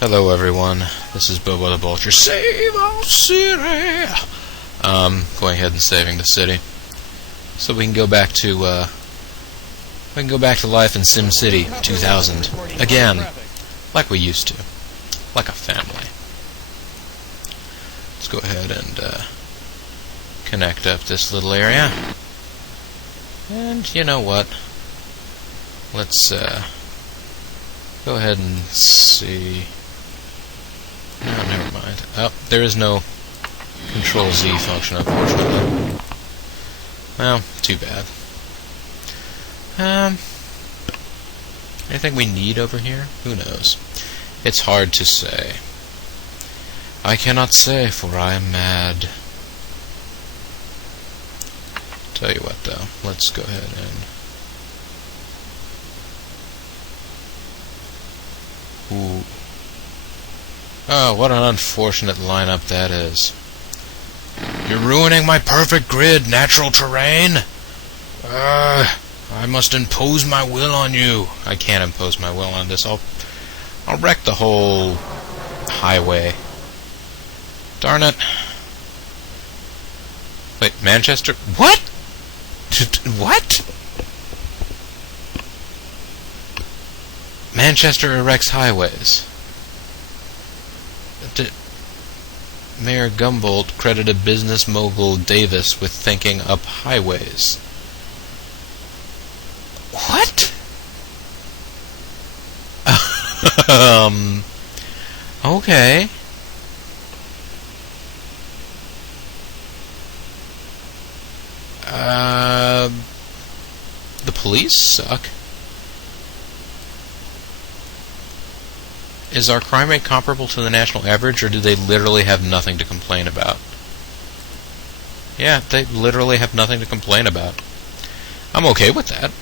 Hello everyone, this is Bobob BG. Save our city! Going ahead and saving the city. So we can go back to life in SimCity 2000. Again, like we used to. Like a family. Let's go ahead and connect up this little area. And you know what? Let's go ahead and see. No, never mind. Oh, there is no Control-Z function, unfortunately. Well, too bad. Anything we need over here? Who knows? It's hard to say. I cannot say, for I am mad. Tell you what, though. Let's go ahead and... Ooh. Oh, what an unfortunate lineup that is. You're ruining my perfect grid, natural terrain! I must impose my will on you. I can't impose my will on this. I'll wreck the whole highway. Darn it. Wait, Manchester? What? What? Manchester erects highways. Mayor Gumboldt credited business mogul Davis with thinking up highways. What? Okay. The police suck. Is our crime rate comparable to the national average, or do they literally have nothing to complain about? Yeah, they literally have nothing to complain about. I'm okay with that.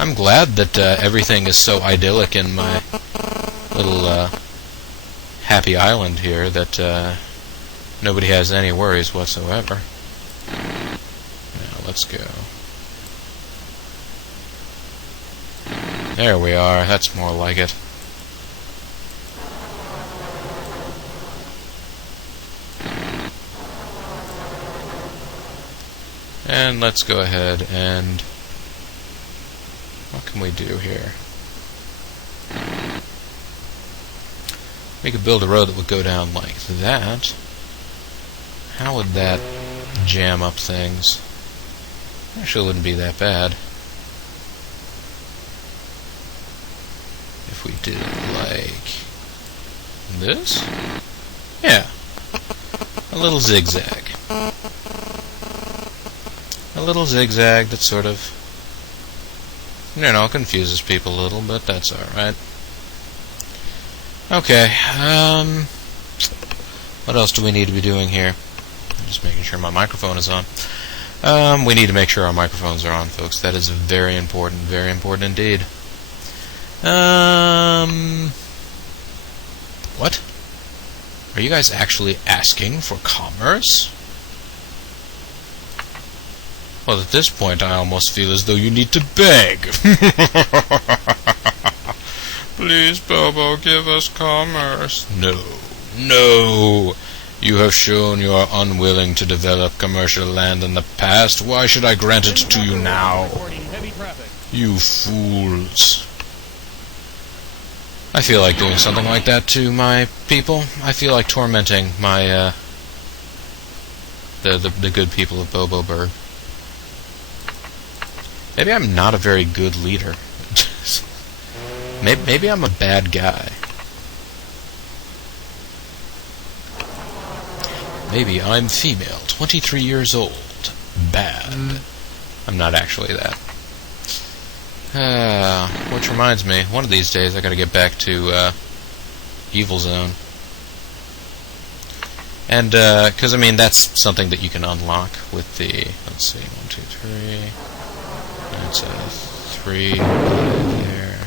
I'm glad that everything is so idyllic in my little happy island here that nobody has any worries whatsoever. Now, let's go. There we are. That's more like it. And let's go ahead and... what can we do here? We could build a road that would go down like that. How would that jam up things? Actually, it wouldn't be that bad. If we did like this? Yeah. A little zigzag. A little zigzag that sort of, you know, confuses people a little, but that's alright. Okay, what else do we need to be doing here? I'm just making sure my microphone is on. We need to make sure our microphones are on, folks. That is very important indeed. What? Are you guys actually asking for commerce? Well, at this point, I almost feel as though you need to beg. Please, Bobo, give us commerce. No. No. You have shown you are unwilling to develop commercial land in the past. Why should I grant it to you now? You fools. I feel like doing something like that to my people. I feel like tormenting my, the good people of Boboburg. Maybe I'm not a very good leader. Maybe I'm a bad guy. Maybe I'm female, 23 years old. Bad. I'm not actually that. Which reminds me, one of these days I gotta get back to Evil Zone. And, because, I mean, that's something that you can unlock with the, let's see, 1, 2, 3... That's a 3 there.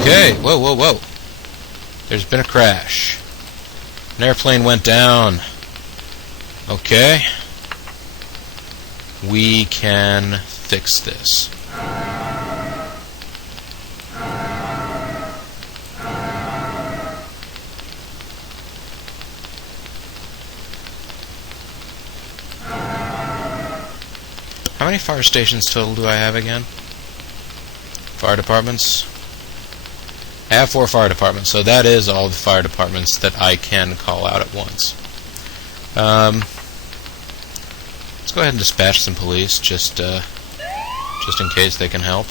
Okay, whoa. There's been a crash. An airplane went down. Okay. We can fix this. How many fire stations total do I have again? Fire departments? I have 4 fire departments, so that is all the fire departments that I can call out at once. Let's go ahead and dispatch some police, just in case they can help.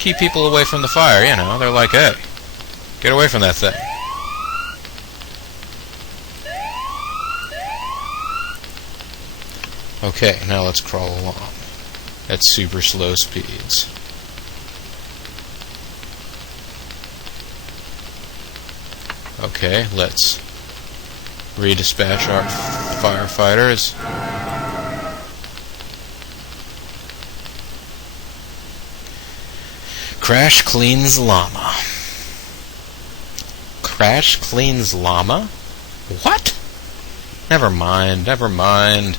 Keep people away from the fire, you know. They're like, hey, get away from that thing. Okay, now let's crawl along at super slow speeds. Okay, let's redispatch our firefighters. Crash cleans llama. Crash cleans llama? What? Never mind, never mind.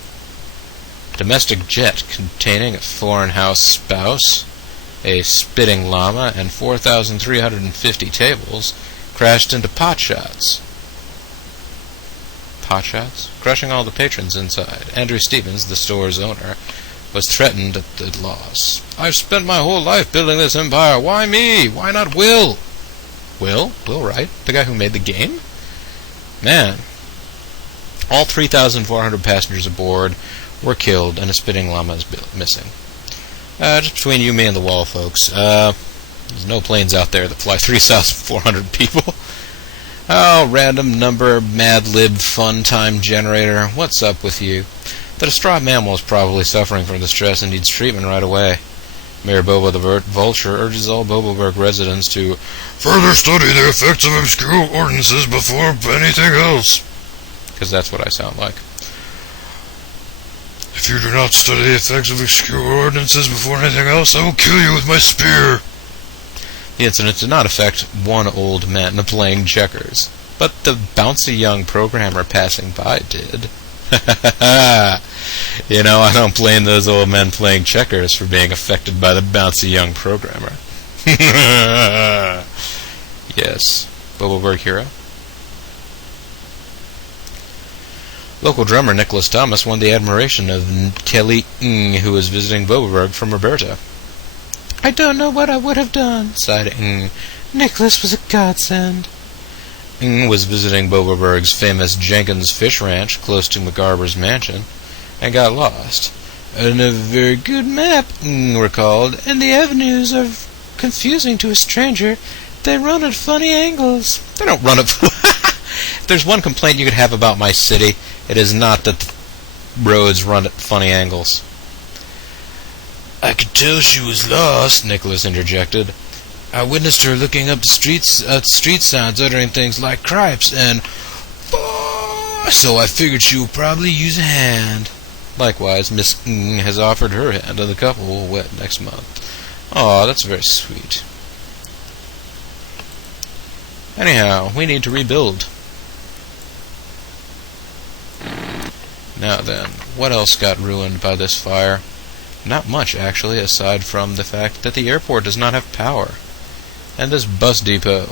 Domestic jet containing a foreign house spouse, a spitting llama, and 4,350 tables crashed into potshots. Potshots? Crushing all the patrons inside. Andrew Stevens, the store's owner, was threatened at the loss. I've spent my whole life building this empire. Why me? Why not Will? Will? Will Wright? The guy who made the game? Man. All 3,400 passengers aboard were killed, and a spitting llama is missing. Just between you, me, and the wall, folks. There's no planes out there that fly 3,400 people. Oh, random number, Mad Lib fun time generator. What's up with you? The distraught mammal is probably suffering from the stress and needs treatment right away. Mayor Bobo the Vulture urges all Boboburg residents to further study the effects of obscure ordinances before anything else. Because that's what I sound like. If you do not study the effects of obscure ordinances before anything else, I will kill you with my spear. The incident did not affect one old man playing checkers, but the bouncy young programmer passing by did. You know, I don't blame those old men playing checkers for being affected by the bouncy young programmer. Yes, Boboburg hero. Local drummer Nicholas Thomas won the admiration of Kelly Ng, who was visiting Boboburg from Roberta. I don't know what I would have done, sighed Ng. Nicholas was a godsend. Ng was visiting Boboburg's famous Jenkins Fish Ranch, close to McGarber's mansion, and got lost. And a very good map, Ng recalled, and the avenues are confusing to a stranger. They run at funny angles. They don't run at... If there's one complaint you could have about my city, it is not that the roads run at funny angles. I could tell she was lost, Nicholas interjected. I witnessed her looking up the street signs, uttering things like cripes and so I figured she will probably use a hand. Likewise, Miss Ng has offered her hand, and the couple will wed next month. Aw, that's very sweet. Anyhow, we need to rebuild. Now then, what else got ruined by this fire? Not much, actually, aside from the fact that the airport does not have power. And this bus depot.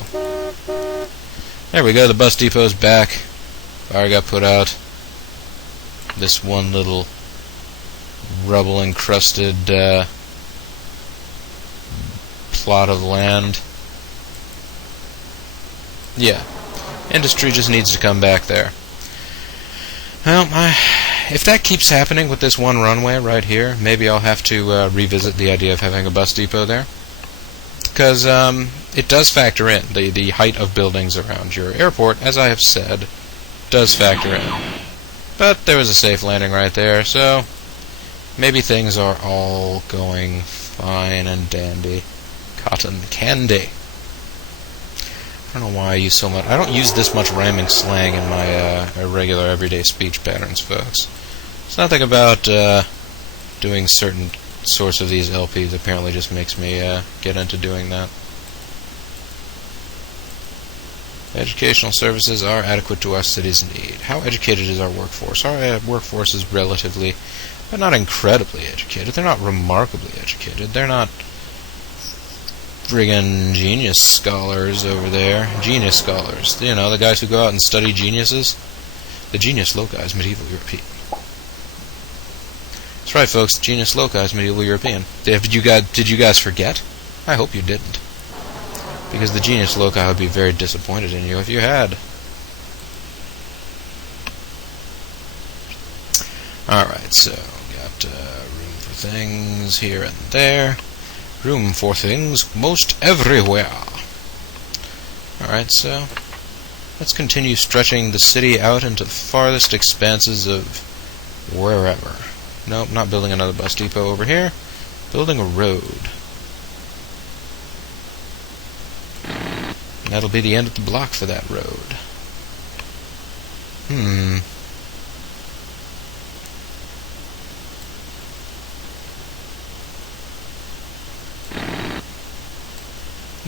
There we go, the bus depot's back. Fire got put out. This one little rubble-encrusted plot of land. Yeah, industry just needs to come back there. Well, if that keeps happening with this one runway right here, maybe I'll have to revisit the idea of having a bus depot there. Because it does factor in. The height of buildings around your airport, as I have said, does factor in. But there was a safe landing right there, so maybe things are all going fine and dandy. Cotton candy. I don't know why I use so much. I don't use this much rhyming slang in my regular everyday speech patterns, folks. It's nothing about doing certain sorts of these LPs. Apparently, just makes me get into doing that. Educational services are adequate to our city's need. How educated is our workforce? Our workforce is relatively, but not incredibly educated. They're not remarkably educated. They're not friggin' genius scholars over there. Genius scholars. You know, the guys who go out and study geniuses. The genius loci is medieval European. It's That's right, folks. Genius loci is medieval European. Did you guys forget? I hope you didn't. Because the genius loci would be very disappointed in you if you had. Alright, so got room for things here and there. Room for things most everywhere. Alright, so let's continue stretching the city out into the farthest expanses of wherever. Nope, not building another bus depot over here. Building a road. And that'll be the end of the block for that road.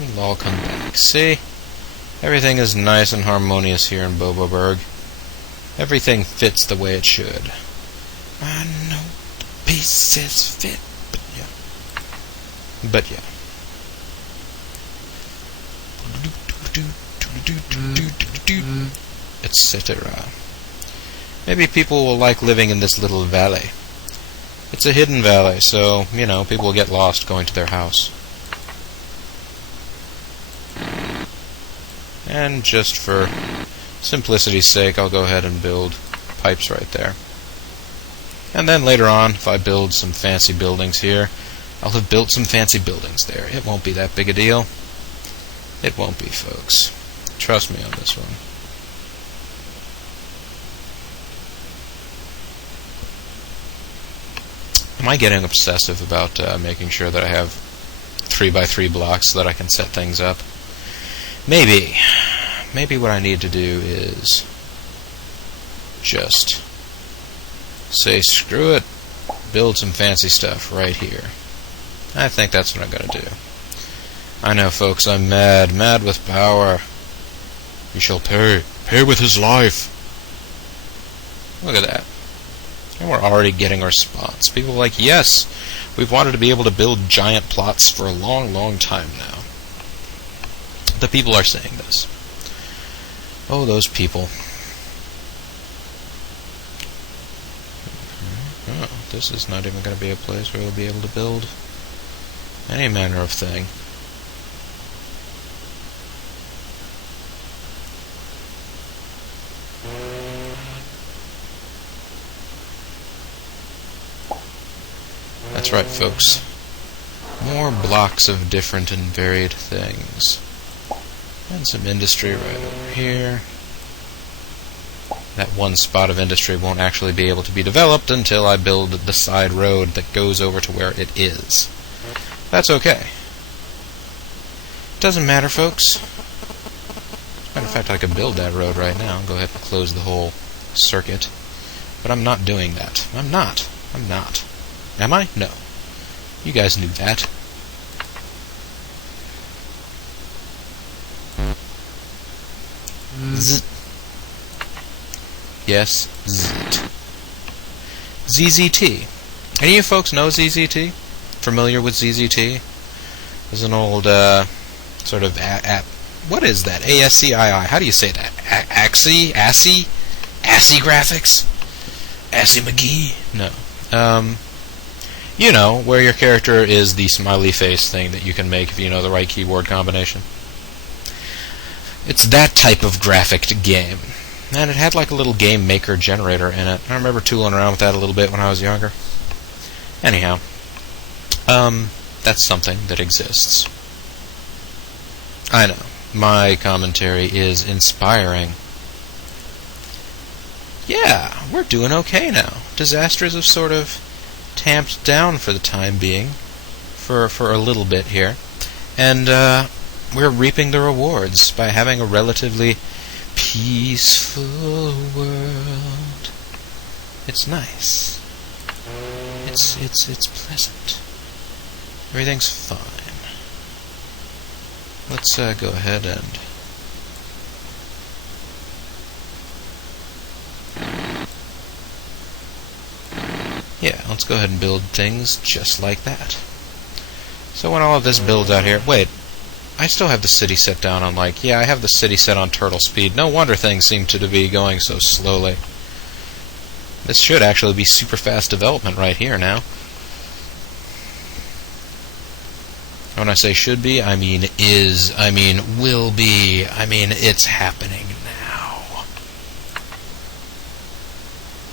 It'll all come back. See? Everything is nice and harmonious here in Boboberg. Everything fits the way it should. I know the pieces fit, but yeah. Etc. Maybe people will like living in this little valley. It's a hidden valley, so, you know, people will get lost going to their house. And just for simplicity's sake, I'll go ahead and build pipes right there. And then later on, if I build some fancy buildings here, I'll have built some fancy buildings there. It won't be that big a deal. It won't be, folks. Trust me on this one. Am I getting obsessive about making sure that I have 3x3 blocks so that I can set things up? Maybe. Maybe what I need to do is just say, screw it, build some fancy stuff right here. I think that's what I'm going to do. I know, folks, I'm mad with power. He shall pay with his life. Look at that. And we're already getting a response. People are like, yes, we've wanted to be able to build giant plots for a long, long time now. The people are saying this. Oh, those people. Oh, this is not even going to be a place where we'll be able to build any manner of thing. That's right, folks. More blocks of different and varied things. And some industry right over here. That one spot of industry won't actually be able to be developed until I build the side road that goes over to where it is. That's okay. Doesn't matter, folks. Matter of fact, I could build that road right now and go ahead and close the whole circuit. But I'm not doing that. I'm not. Am I? No. You guys knew that. Z. Yes, ZT. ZZT. Any of you folks know ZZT? Familiar with ZZT? There's an old, sort of app. What is that? ASCII. How do you say that? ASCII graphics? ASCII McGee? No. You know, where your character is the smiley face thing that you can make if you know the right keyboard combination. It's that type of graphic game. And it had like a little game maker generator in it. I remember tooling around with that a little bit when I was younger. Anyhow, that's something that exists. I know, my commentary is inspiring. Yeah, we're doing okay now. Disasters have sort of tamped down for the time being, for a little bit here. And, we're reaping the rewards by having a relatively peaceful world. It's nice. It's pleasant. Everything's fine. Let's go ahead and let's go ahead and build things just like that. So when all of this builds out here, wait, I still have the city set down on I have the city set on turtle speed. No wonder things seem to be going so slowly. This should actually be super fast development right here now. When I say should be, I mean is, I mean will be, I mean it's happening now.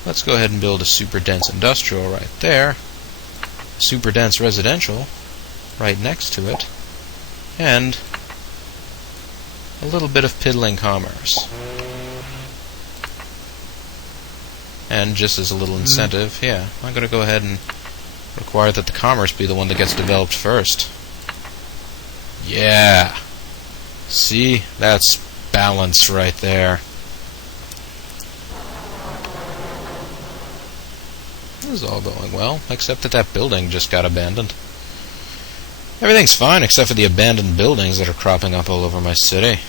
Let's go ahead and build a super dense industrial right there. Super dense residential right next to it. And a little bit of piddling commerce. And just as a little incentive, yeah, I'm going to go ahead and require that the commerce be the one that gets developed first. Yeah. See? That's balance right there. This is all going well, except that that building just got abandoned. Everything's fine except for the abandoned buildings that are cropping up all over my city.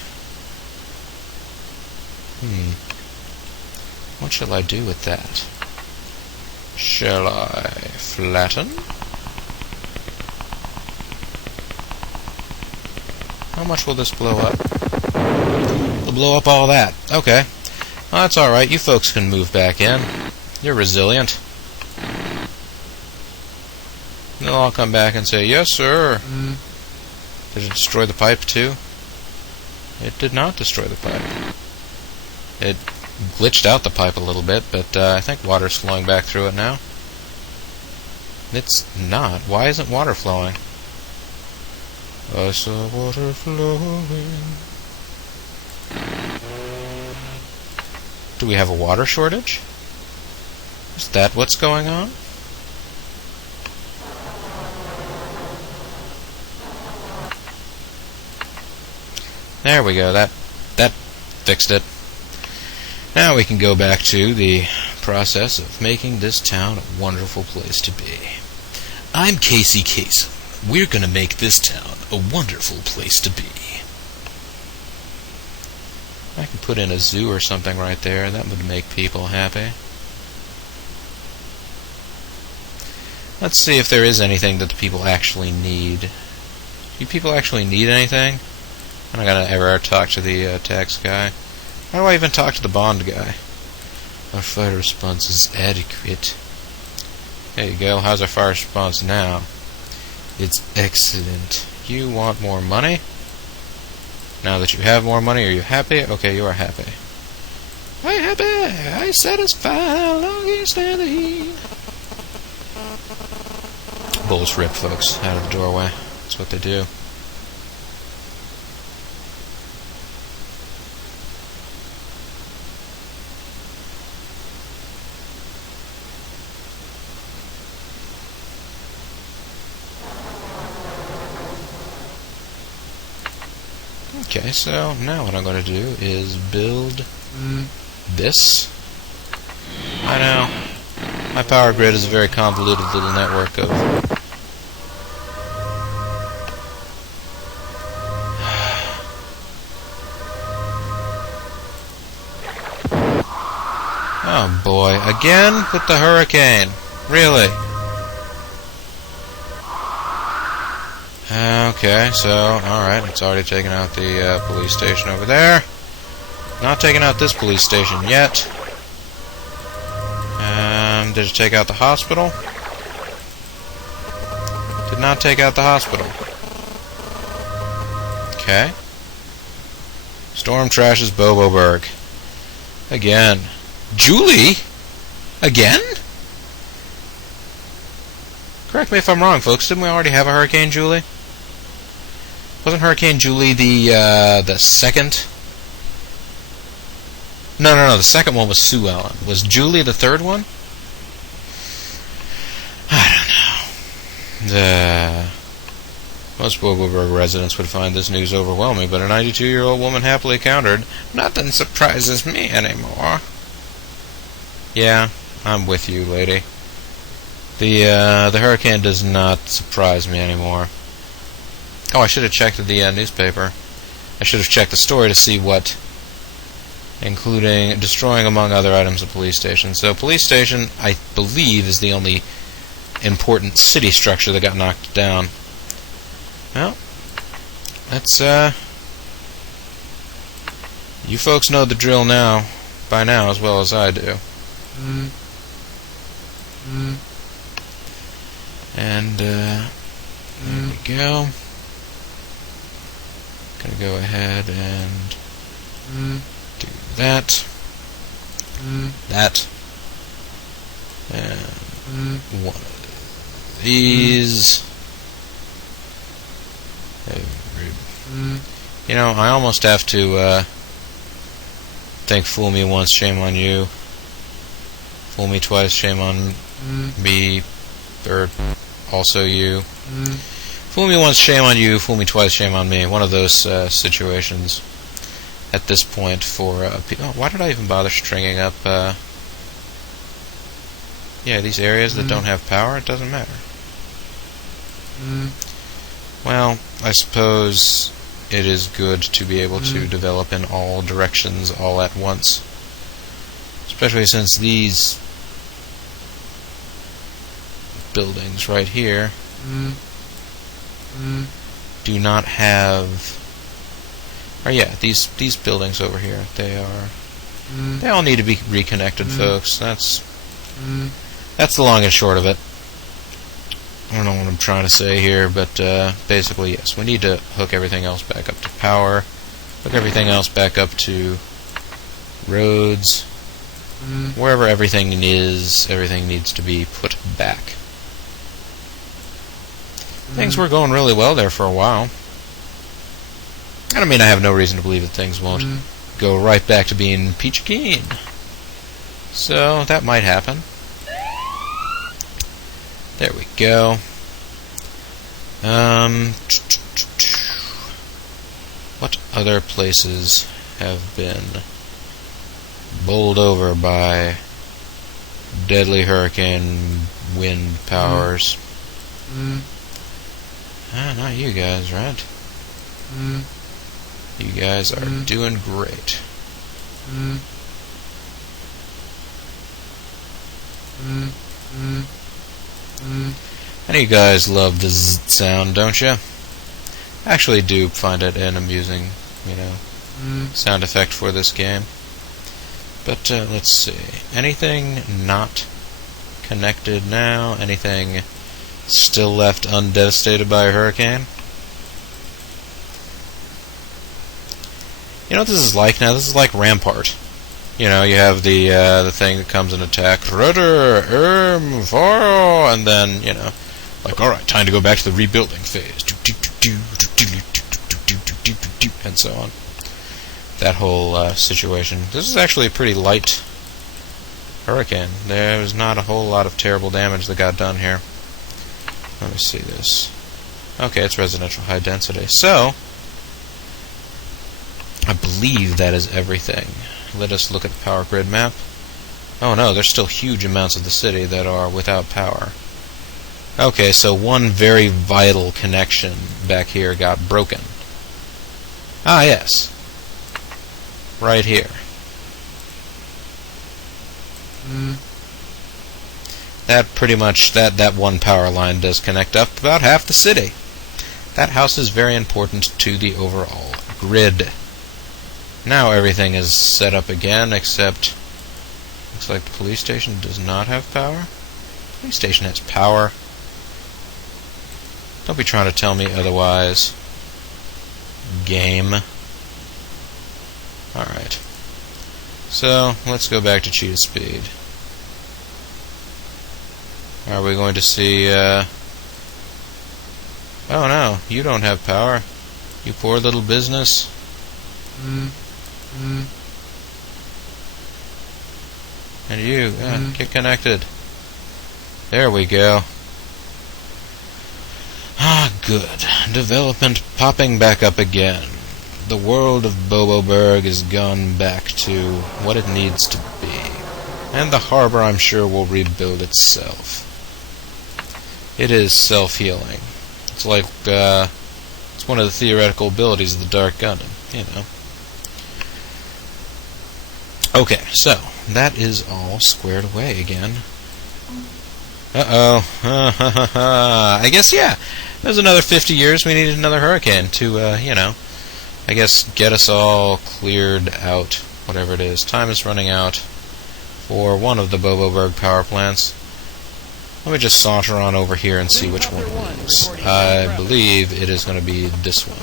What shall I do with that? Shall I flatten? How much will this blow up? It'll blow up all that. Okay. Well, that's alright. You folks can move back in. You're resilient. They'll all come back and say, yes, sir. Did it destroy the pipe, too? It did not destroy the pipe. It glitched out the pipe a little bit, but I think water's flowing back through it now. It's not. Why isn't water flowing? I saw water flowing. Do we have a water shortage? Is that what's going on? There we go. That fixed it. Now we can go back to the process of making this town a wonderful place to be. I'm Casey Kasem. We're going to make this town a wonderful place to be. I can put in a zoo or something right there. That would make people happy. Let's see if there is anything that the people actually need. Do people actually need anything? I'm not going to ever talk to the tax guy. How do I even talk to the bond guy? Our fire response is adequate. There you go. How's our fire response now? It's excellent. You want more money? Now that you have more money, are you happy? Okay, you are happy. I'm happy. I'm satisfied. Long as you stand the heat. Bullets rip, folks, out of the doorway. That's what they do. Okay, so now what I'm going to do is build this. I know. My power grid is a very convoluted little network of... Oh boy, again with the hurricane. Really? Okay, so, alright, it's already taken out the police station over there. Not taking out this police station yet. Did it take out the hospital? Did not take out the hospital. Okay. Storm trashes Boboberg. Again. Julie? Again? Correct me if I'm wrong, folks. Didn't we already have a Hurricane Julie? Wasn't Hurricane Julie the second? No. The second one was Sue Ellen. Was Julie the third one? I don't know. Most Boboberg residents would find this news overwhelming, but a 92-year-old woman happily countered, "Nothing surprises me anymore." Yeah, I'm with you, lady. The hurricane does not surprise me anymore. Oh, I should have checked the newspaper. I should have checked the story to see what, including destroying, among other items, a police station. So, police station, I believe, is the only important city structure that got knocked down. Well, that's, you folks know the drill now, by now, as well as I do. And, there we go. Gonna go ahead and do that. That. And one of these. You know, I almost have to think fool me once, shame on you. Fool me twice, shame on me, or also you. Fool me once, shame on you. Fool me twice, shame on me. One of those situations at this point for people. Oh, why did I even bother stringing up yeah, these areas that don't have power? It doesn't matter. Well, I suppose it is good to be able to develop in all directions all at once. Especially since these buildings right here do not have... Or yeah, these buildings over here, they all need to be reconnected, folks. That's the long and short of it. I don't know what I'm trying to say here, but basically, yes, we need to hook everything else back up to power, hook everything else back up to roads. Wherever everything is, everything needs to be put back. Things were going really well there for a while. I mean, I have no reason to believe that things won't go right back to being peachy keen. So, that might happen. There we go. What other places have been bowled over by deadly hurricane wind powers? Not you guys, right? You guys are doing great. And you guys love the zzz sound, don't you? I actually do find it an amusing, sound effect for this game. But let's see. Anything not connected now? Anything still left undevastated by a hurricane? You know what this is like now? This is like Rampart. You know, you have the thing that comes and attacks. Rudder, fire, and then, like, alright, time to go back to the rebuilding phase. And so on. That whole situation. This is actually a pretty light hurricane. There was not a whole lot of terrible damage that got done here. Let me see this. Okay, it's residential high density. So, I believe that is everything. Let us look at the power grid map. Oh no, there's still huge amounts of the city that are without power. Okay, so one very vital connection back here got broken. Ah, yes. Right here. That pretty much, that one power line does connect up about half the city. That house is very important to the overall grid. Now everything is set up again, except looks like the police station does not have power. The police station has power. Don't be trying to tell me otherwise. Game. Alright. So, let's go back to cheetah speed. Are we going to see, Oh no, you don't have power. You poor little business. And you, get connected. There we go. Ah, good. Development popping back up again. The world of Boboberg has gone back to what it needs to be. And the harbor, I'm sure, will rebuild itself. It is self-healing. It's like, it's one of the theoretical abilities of the Dark Gundam, Okay, so, that is all squared away again. Uh-oh. I guess, yeah. There's another 50 years we needed another hurricane to, I guess get us all cleared out, whatever it is. Time is running out for one of the Boboberg power plants. Let me just saunter on over here and see which one it is. I believe it is going to be this one.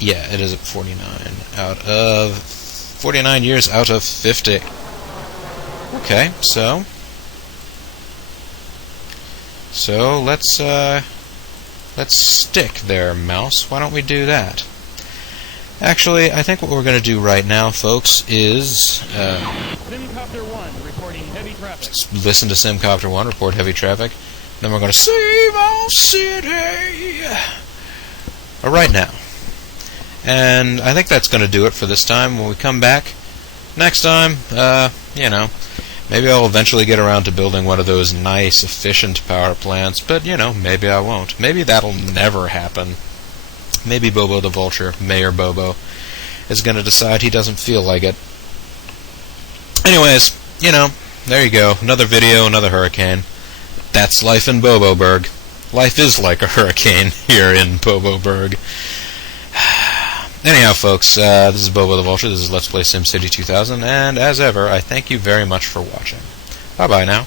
Yeah, it is at 49 out of 49 years out of 50. Okay, so let's stick there, mouse. Why don't we do that? Actually, I think what we're going to do right now, folks, is SimCopter 1 reporting heavy traffic. Listen to SimCopter 1 report heavy traffic. Then we're going to save our city right now. And I think that's going to do it for this time. When we come back next time, you know, maybe I'll eventually get around to building one of those nice, efficient power plants, but, you know, maybe I won't. Maybe that'll never happen. Maybe Bobo the Vulture, Mayor Bobo, is going to decide he doesn't feel like it. Anyways, you know, there you go. Another video, another hurricane. That's life in Boboburg. Life is like a hurricane here in Boboburg. Anyhow, folks, this is Bobo the Vulture. This is Let's Play SimCity 2000, and as ever, I thank you very much for watching. Bye-bye now.